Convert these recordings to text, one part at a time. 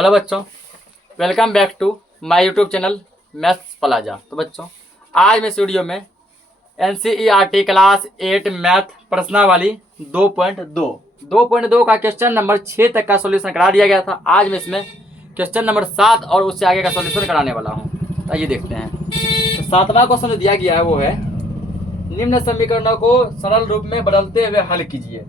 Hello बच्चों, welcome back to my YouTube channel maths plaza. तो बच्चों, आज मैं इस वीडियो में NCERT क्लास 8 मैथ प्रश्नावली 2.2 का क्वेश्चन नंबर 6 तक का सॉल्यूशन करा दिया गया था। आज मैं इसमें क्वेश्चन नंबर 7 और उससे आगे का सॉल्यूशन कराने वाला हूँ। आइए देखते हैं। तो 7वां क्वेश्चन जो दिया गया है वो है, निम्न समीकरणों को सरल रूप में बदलते हुए हल कीजिए।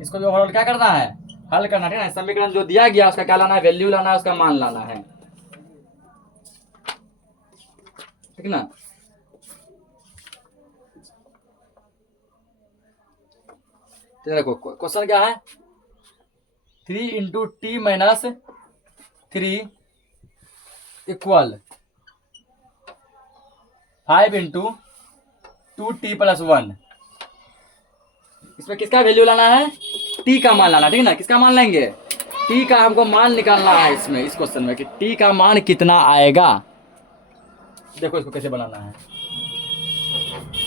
इसको जो हल क्या करना है, हल करना है। ठीक है, समीकरण जो दिया गया उसका क्या लाना है, वैल्यू लाना है, उसका मान लाना है। ठीक ना। तो देखो क्वेश्चन क्या है, 3 into T minus 3 equal 5 into 2t plus 1। इसमें किसका वैल्यू लाना है, टी का मान लाना। ठीक है ना, किसका मान लेंगे, टी का हमको मान निकालना है इसमें, इस क्वेश्चन में कि टी का मान कितना आएगा। देखो इसको कैसे बनाना है।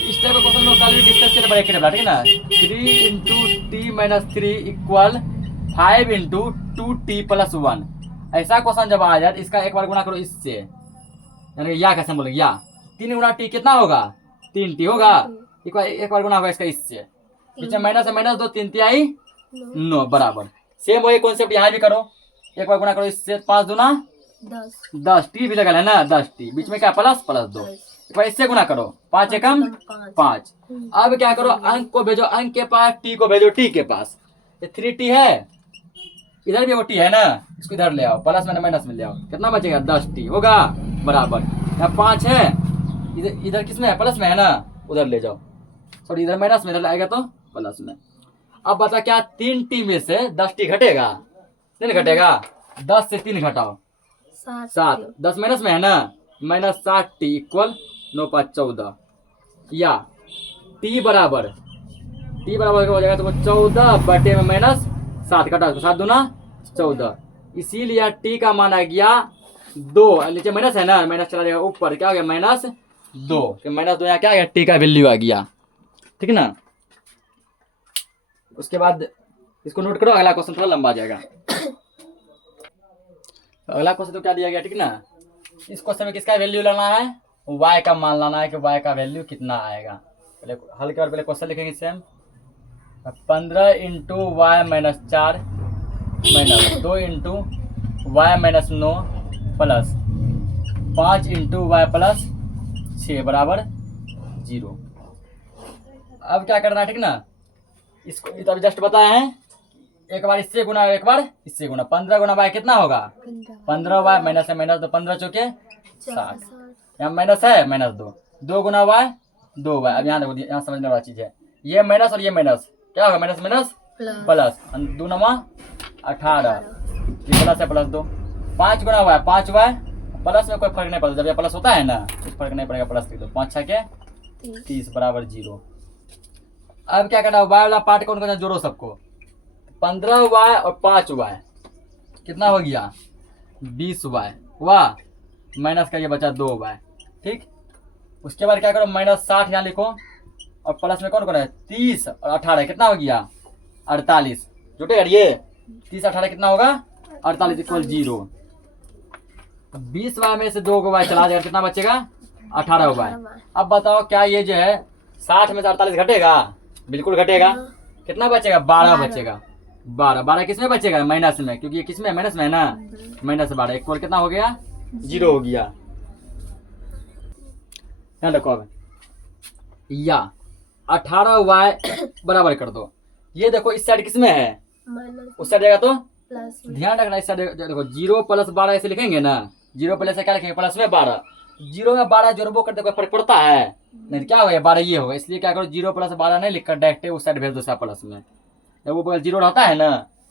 इस टाइप का क्वेश्चन में कल भी डिस्कस किया था, ठीक है ना। 3 into T minus 3 equal 5 into 2t plus 1। ऐसा क्वेश्चन जब आ जाए इसका एक बार गुना करो इससे, यानी या कैसे बोलेंगे, या 3 गुना टी कितना होगा, 3t होगा। एक बार गुना होगा इसका इससे, पीछे माइनस है माइनस 2, 3 तिहाई 9 बराबर। सेम वही कॉन्सेप्ट यहाँ भी करो, एक बार गुना करो इससे, 5 दूना 10, टी भी लगा है ना, 10t, बीच में क्या प्लस प्लस 2, एक बार इससे गुना करो, 5 एकम 5। अब क्या करो, अंक को भेजो अंक के पास, टी को भेजो टी के पास। ये 3t है, इधर भी वो टी है ना, इसको इधर ले आओ, प्लस में माइनस में ले आओ, कितना बचेगा, 10t होगा बराबर। यहाँ 5 है, इधर किसमें है, प्लस में है ना, उधर ले जाओ, सॉरी इधर माइनस में आएगा तो प्लस में। अब बता क्या 3t में से 10t घटेगा, नहीं घटेगा, 10 से 3 घटाओ 7, 10 माइनस में है ना, माइनस 7t इक्वल 9 5 14, या t बराबर हो जाएगा तो 14 बटे में माइनस 7 घटा, 7 दूना 14, इसीलिए t का मान आ गया 2। नीचे माइनस है ना, माइनस चला जाएगा ऊपर, क्या हो गया माइनस 2, माइनस 2 यहाँ क्या आ गया, t का वैल्यू आ गया। ठीक है ना। उसके बाद इसको नोट करो, अगला क्वेश्चन थोड़ा लंबा आ जाएगा। अगला क्वेश्चन तो क्या दिया गया, ठीक ना। इस क्वेश्चन में किसका वैल्यू लाना है, y का मान लाना है कि y का वैल्यू कितना आएगा। पहले हल के बाद पहले क्वेश्चन लिखेंगे same, 15 into Y minus 4 minus 2 into Y minus 9 plus 5 into Y plus 6 बराबर 0। अब क्या करना है, ठीक ना, इसको तो जस्ट बताया है, एक बार इससे गुना एक बार इससे गुना, 15 गुना वाई कितना होगा, 15 वाई माइनस है माइनस 2, 15 चौके 60, यहाँ माइनस है माइनस 2, 2 गुना वाई 2 वाई। अब यहाँ देखो, यहाँ समझने वाला चीज है, ये माइनस और ये माइनस क्या होगा, माइनस माइनस प्लस, 2 9 18, ये प्लस है प्लस 2, 5 गुना वाई 5 वाई, प्लस में कोई फर्क नहीं पड़ता, जब ये प्लस होता है ना कुछ फर्क नहीं पड़ेगा, प्लस 5 6 के 30 बराबर 0। अब क्या करना है, वाई वाला पार्ट कौन कौन जोड़ो सबको, 15 वाई और 5 वाई कितना हो गया, 20 वाई, वाह माइनस का ये बचा 2 वाई। ठीक, उसके बाद क्या करो, माइनस 60 यहाँ लिखो, और प्लस में कौन कौन है, 30 और 18 कितना हो गया, 48, जुटे ये 30 18 कितना होगा, 48 इक्वल 0। 20 वाई में से 2 वाई चला जाएगा, कितना बचेगा, 18 वाई। अब बताओ क्या ये जो है 60 में से 48 घटेगा, बिल्कुल घटेगा, कितना बचेगा, 12 बचेगा, 12 किस में बचेगा, माइनस में, क्योंकि ये किस में माइनस में है ना, माइनस 12 इक्वल कितना हो गया, 0 हो गया। ध्यान रखो, अब या 18 वाई बराबर कर दो, ये देखो इस साइड किस में है, उस साइड जाएगा तो ध्यान रखना, इस साइड देखो 0 प्लस 12 ऐसे लिखेंगे ना, 0 प्लस क्या लिखेंगे, प्लस में 12, 0 में 12 जोड़बो करते कोई फर्क पड़ता है नहीं, क्या होगा 12 ये होगा, इसलिए क्या करो 0 प्लस 12 नहीं लिखकर डायरेक्ट उस साइड भेज दो सा प्लस में। जब वो बगल 0 रहता है ना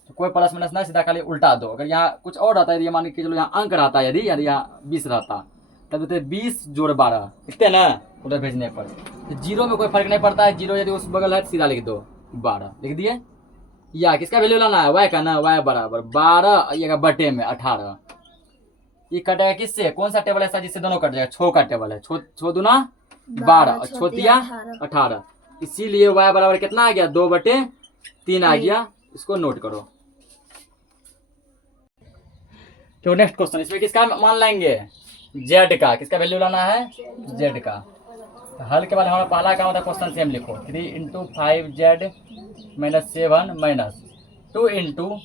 तो कोई प्लस माइनस ना, सीधा खाली उल्टा दो। अगर यहाँ कुछ और रहता है, मान के चलो यहाँ अंक रहता है, यदि यहाँ 20 रहता तब तो 20 जोड़ 12 लिखते हैं ना उधर भेजने पर, तो 0 में कोई फर्क नहीं पड़ता है, 0 यदि उस बगल है सीधा लिख दो, 12 लिख दिए। या किसका वैल्यू लाना है, वाई का ना, वाई बराबर 12 ये बटे में 18, ये कटेगा किससे, कौन सा टेबल ऐसा जिससे दोनों कट जाएगा, 6 का टेबल है, 6 दूना 12 और 6 तिया 18, इसीलिए y बराबर कितना आ गया, 2/3 आ गया। इसको नोट करो। तो नेक्स्ट क्वेश्चन, इसमें किसका मान लाएंगे? जेड का। किसका वैल्यू लाना है? जेड का। तो हल के बाद हमारा पहला काम होता है क्वेश्चन सेम लिखो, 3 into 5z minus 7 minus 2 into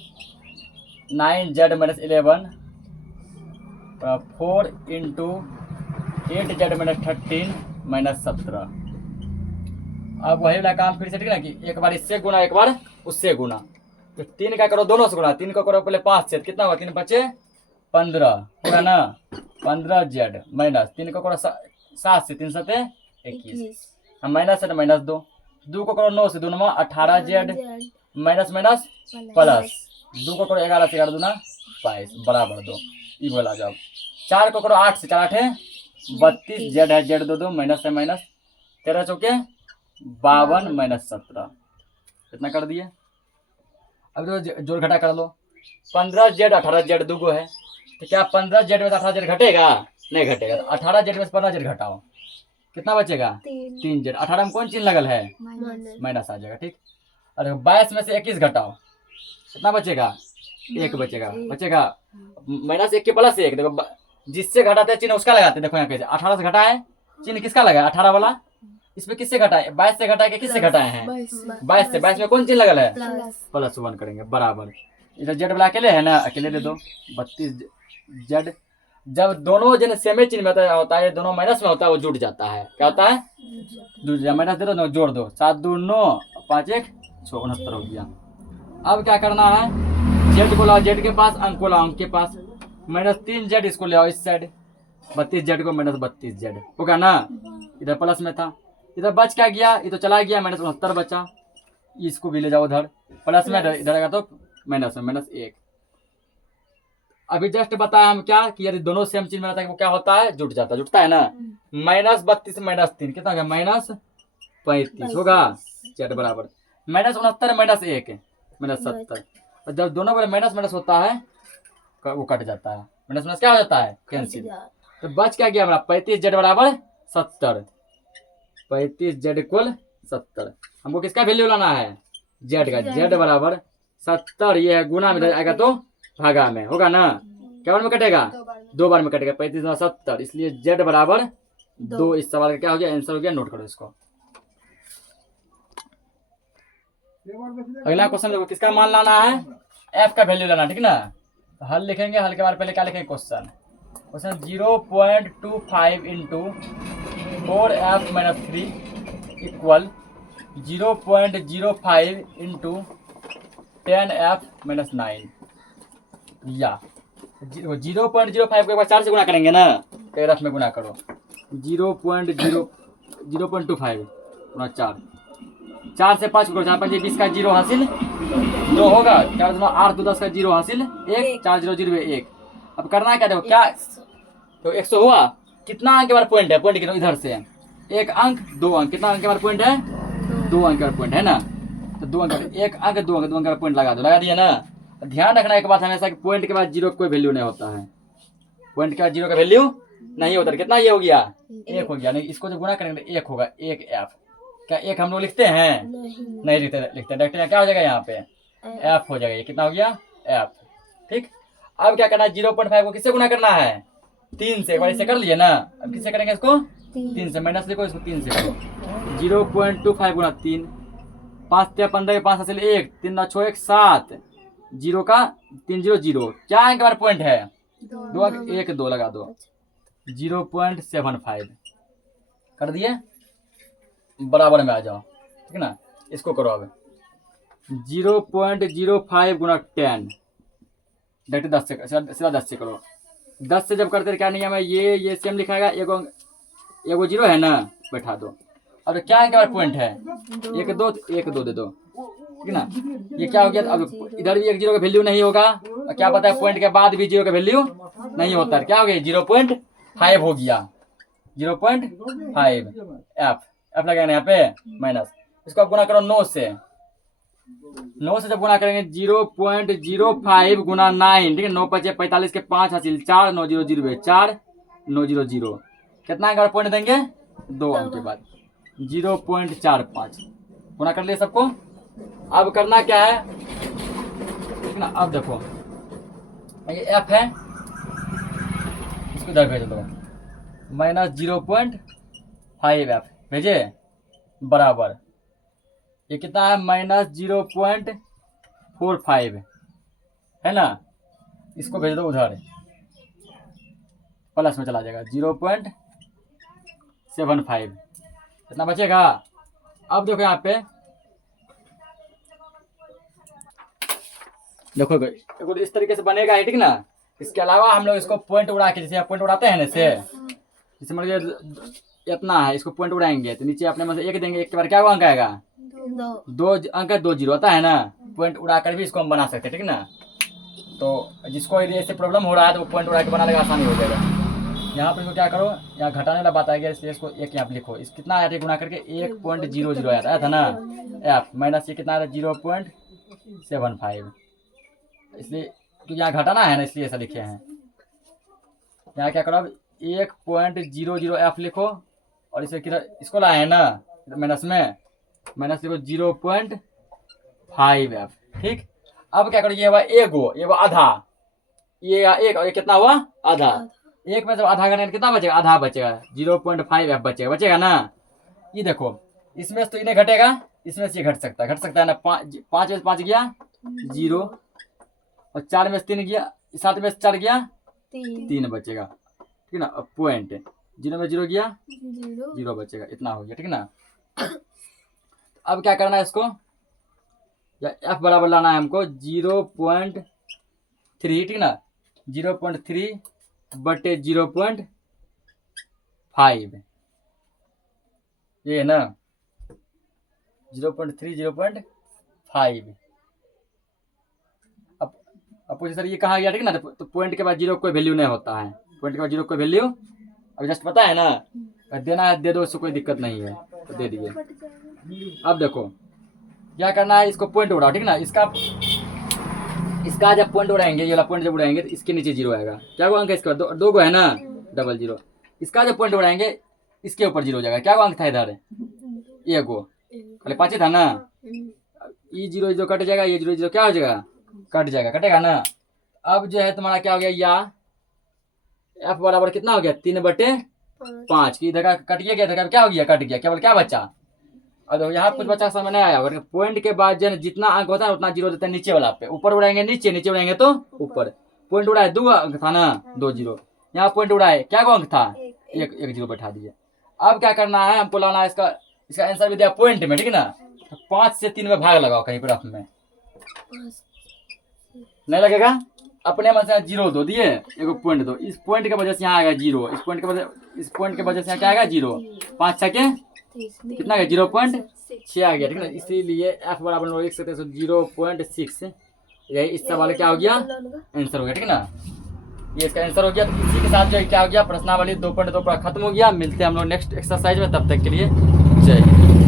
9z minus 11 4 into 8z minus 13 minus 17। अब वही वाला काम फिर से, ठीक है ना, कि एक बार इससे गुना एक बार उससे गुना। तो 3 का करो दोनों से गुना, 3 को करो पहले 5 से, कितना हुआ? 3 बचे 15 होगा ना, 15z माइनस 3 को करो 7 से, 3 7 21, हम माइनस है तो माइनस 2 को करो 9 से, 2 9 18z माइनस माइनस प्लस 2 को करो 11 से, 11 दूना 22 बराबर 2। ये बोला जाओ 4 को करो 8 से, 4 8 है 32, जेड है जेड 2 2 माइनस है माइनस 13 चौके 52 माइनस 17, कितना कर दिए? अब तो जोड़ घटा कर लो, 15z 18z 2 गो है, तो क्या 15z में 18z घटेगा? नहीं घटेगा। तो 18z में 15z घटाओ, कितना बचेगा? 3z। 18 में कौन चिन्ह लगल है? माइनस आ जाएगा, ठीक। और 22 में से 21 घटाओ, कितना बचेगा? 1 बचेगा। बचेगा माइनस 1 के प्लस 1, देखो जिससे घटाते हैं चिन्ह उसका लगाते हैं। देखो यहाँ कैसे 18 से घटा है, चिन्ह किसका लगा है? 18 वाला। इसमें किससे घटा है? 22 से घटा के किससे घटाए हैं? 22 से। 22 में कौन चिन्ह लगल है? प्लस 1 करेंगे बराबर। इधर जेड वाला अकेले है ना, अकेले दे दो 32z। जब दोनों जन सेम चिन्ह में होता है, दोनों माइनस में होता है, वो जुड़ जाता है। क्या होता है? जुड़ जाए। माइनस दे दो, जोड़ दो, 7 2 9 5 1 6 69 हो गया। अब क्या करना है? जेड को लाओ जेड के पास, अंक को लाओ अंक के पास, माइनस 3z इसको ले आओ इस साइड, 32z को माइनस 32z होगा ना। इधर प्लस में था, इधर बच क्या गया? ये तो चला गया, माइनस 69 बचा। इसको भी ले जाओ उधर, प्लस में इधर आएगा तो माइनस में, माइनस 1। अभी जस्ट बताया हम क्या कि यदि दोनों सेम चीज में रहता है वो क्या होता है? जुट जाता है। जुटता है ना। माइनस 32 माइनस 3 कितना हो गया? माइनस 35 होगा। जेड बराबर माइनस 69 माइनस 1 माइनस 70। और जब दोनों बड़े माइनस माइनस होता है वो कट जाता है, माइनस माइनस क्या हो जाता है? कैंसिल। तो बच क्या गया हमारा? 35z बराबर 70, 35z इक्वल 70। हमको किसका वैल्यू लाना है? जेड का। जेड बराबर 70, ये है गुना में आएगा तो भागा में होगा ना। क्या बार में कटेगा? 2 बार में कटेगा। 35 70, इसलिए जेड बराबर 2। इस सवाल का क्या हो गया? आंसर हो गया। नोट करो इसको। अगला क्वेश्चन देखो, किसका मान लाना है? एफ का वैल्यू लाना, ठीक ना। तो हल लिखेंगे, हल के बाद पहले क्या लिखेंगे? Question 0.25 into 4f minus 3 equal 0.05 into 10f minus 9। या 0.05 को एक बार 4 से गुना करेंगे ना, तो रफ में गुना करो। 0.25 गुना 4 से 5 करो, 4 5 20 का 0 हासिल 2 होगा, 4 2 8 2 10 का 0 हासिल 1, 4 0 0 1। अब करना है क्या? देखो क्या तो 100 हुआ। कितना अंक के बाद पॉइंट है? पॉइंट गिनो इधर से, 1 अंक 2 अंक। कितना अंक के बाद पॉइंट है? 2 अंक का पॉइंट है ना। तो 2 अंक 1 अंक 2 अंक, 2 अंक का पॉइंट लगा दो। लगा दिया ना। ध्यान रखना एक बात हमेशा कि पॉइंट के बाद 0 का कोई वैल्यू नहीं होता है। पॉइंट के बाद 0 का वैल्यू नहीं होता। कितना ये हो गया? 1 हो गया। नहीं, इसको जो गुना करेंगे 1 होगा। 1 एफ। क्या 1 हम लोग लिखते हैं? नहीं लिखते। डायरेक्ट क्या हो जाएगा? यहाँ पे एफ हो जाएगा। ये कितना हो गया? एफ। ठीक। अब क्या करना है? 0.5 को किससे गुना करना है? 3 से। एक बार इसे कर लिए ना, अब किससे करेंगे इसको? 3 से। माइनस लिखो, इसको 3 से करो। 0.25 गुना 3, 5 3 15 5 हासिल 1, 3 9 6 1 7, 0 का 3 0 0। क्या अंक बार पॉइंट है? 2 अंक 1 2 लगा दो। 0.75 कर दिए, बराबर में आ जाओ, ठीक है ना। इसको करो अब 0.05 गुना 10, डायरेक्ट 10 से सीधा 10 से करो। 10 से जब करते क्या नियम है? ये सेम लिखाएगा। एगो 0 है ना, बैठा दो। अब क्या है? क्या पॉइंट है? 1 2 1 2 दे दो, ठीक है ना। ये क्या हो गया? अब इधर भी 1 0 का वैल्यू नहीं होगा। क्या पता है? पॉइंट के बाद भी 0 का वैल्यू नहीं होता है। क्या हो गया? 0.5 हो गया। 0.5 एफ लगाना यहाँ पे माइनस। इसको आप गुना करो 9 से। 9 से जब गुना करेंगे 0.05 गुना 9, ठीक है। 9 5 45 के 5 हासिल 4, 9 0 0 4 9 0 0। कितना अंक पॉइंट देंगे? 2 अंक के बाद 0.45 गुना कर लिए सबको। अब करना क्या है, ठीक ना। अब देखो ये एफ है, इसको इधर भेज दो, -0.5f भेजे, बराबर ये कितना है -0.45 है ना, इसको भेज दो उधर, प्लस में चला जाएगा 0.75, कितना बचेगा। अब देखो यहाँ पे देखो देखो इस तरीके से बनेगा है, ठीक ना। इसके अलावा हम लोग इसको पॉइंट उड़ा के, जैसे पॉइंट उड़ाते हैं ना इसे, जैसे मान लीजिए इतना है, इसको पॉइंट उड़ाएंगे तो नीचे अपने मतलब एक देंगे, एक के बाद क्या अंक आएगा, 2 अंक 2 जीरो आता है ना। पॉइंट उड़ा कर भी इसको हम बना सकते हैं, ठीक ना। तो जिसको ऐसे प्रॉब्लम हो रहा है तो वो पॉइंट उड़ा के बनाने का आसानी हो जाएगा। यहाँ पर इसको क्या करो, यहाँ घटाने वाला बात आएगा, इसलिए इसको एक यहाँ पे लिखो, इस कितना आया था गुना करके 1.00 आया था ना, एफ माइनस ये कितना आया था 0.75, इसलिए क्योंकि यहाँ घटाना है ना इसलिए ऐसा लिखे हैं। यहाँ क्या करो, अब 1.00 एफ लिखो और इसे किधर इसको लाए हैं ना माइनस में, माइनस लिखो 0.5 एफ, ठीक। अब क्या करो, ये हुआ ये हुआ आधा, ये एक और ये कितना हुआ आधा, एक में जब आधा करने कितना बचेगा, आधा बचेगा, 0.5 एफ बचेगा ना। ये देखो इसमें से तो इन्हें घटेगा, इसमें से ये घट सकता है ना, 5 में 5 गया 0 और 4 में 3 गया, 7 में 4 गया 3 बचेगा, ठीक ना। अब पॉइंट 0 में 0 गया 0 बचेगा, इतना हो गया, ठीक ना। अब क्या करना है इसको, या एफ बराबर लाना है हमको 0.3, ठीक ना, 0.3 बटे 0.5 ये है ना, 0.3 0.5। अब पूछे सर ये कहाँ गया, ठीक ना, तो पॉइंट के बाद 0 कोई वैल्यू नहीं होता है, पॉइंट के बाद 0 कोई वैल्यू, अब जस्ट पता है ना, देना है दे दो, उससे कोई दिक्कत नहीं है तो दे दिए। अब देखो क्या करना है, इसको पॉइंट उड़ाओ, ठीक ना। इसका जब पॉइंट उड़ाएंगे, ये वाला पॉइंट जब उड़ाएंगे तो इसके नीचे 0 आएगा, क्या अंक है इसका, दो गो है ना, 00। इसका जब पॉइंट उड़ाएंगे इसके ऊपर 0 हो जाएगा, क्या अंक था इधर, ये गो पहले 5 था ना, ये 0 0 कट जाएगा, ये 0 0 क्या हो जाएगा, कट जाएगा, कटेगा ना। अब जो है तुम्हारा क्या हो गया, या एफ बराबर कितना हो गया 3/5 की, इधर का कट गया, इधर का क्या हो गया, कट गया, केवल क्या बचा। अब यहाँ कुछ बच्चा समझ नहीं आया, अगर पॉइंट के बाद जो जितना अंक होता है उतना 0 देते हैं नीचे वाला पे, ऊपर उड़ाएंगे नीचे, नीचे उड़ाएंगे तो ऊपर। पॉइंट उड़ाए 2 अंक था ना, 2 0, यहाँ पॉइंट उड़ाए क्या अंक था, एक 0 बैठा दिए। अब क्या करना है, हमको लाना है इसका आंसर भी दिया पॉइंट में, ठीक ना। तो 5 से 3 में भाग लगाओ कहीं पर रफ में, नहीं लगेगा, अपने मन से 0 दो दिए, एक पॉइंट दो, इस पॉइंट की वजह से यहाँ आएगा 0, इस पॉइंट की वजह से यहाँ क्या आएगा 0, 5 6 के कितना गया 0.6 आ गया, ठीक ना। इसीलिए एफ बराबर लिख सकते हैं 0.6, यही इस सवाल क्या हो गया, आंसर हो गया, ठीक ना। ये इसका आंसर हो गया। तो इसी के साथ जो क्या हो गया, प्रश्नावली 2.2 पर खत्म हो गया। मिलते हैं हम लोग नेक्स्ट एक्सरसाइज में, तब तक के लिए जय हिंद।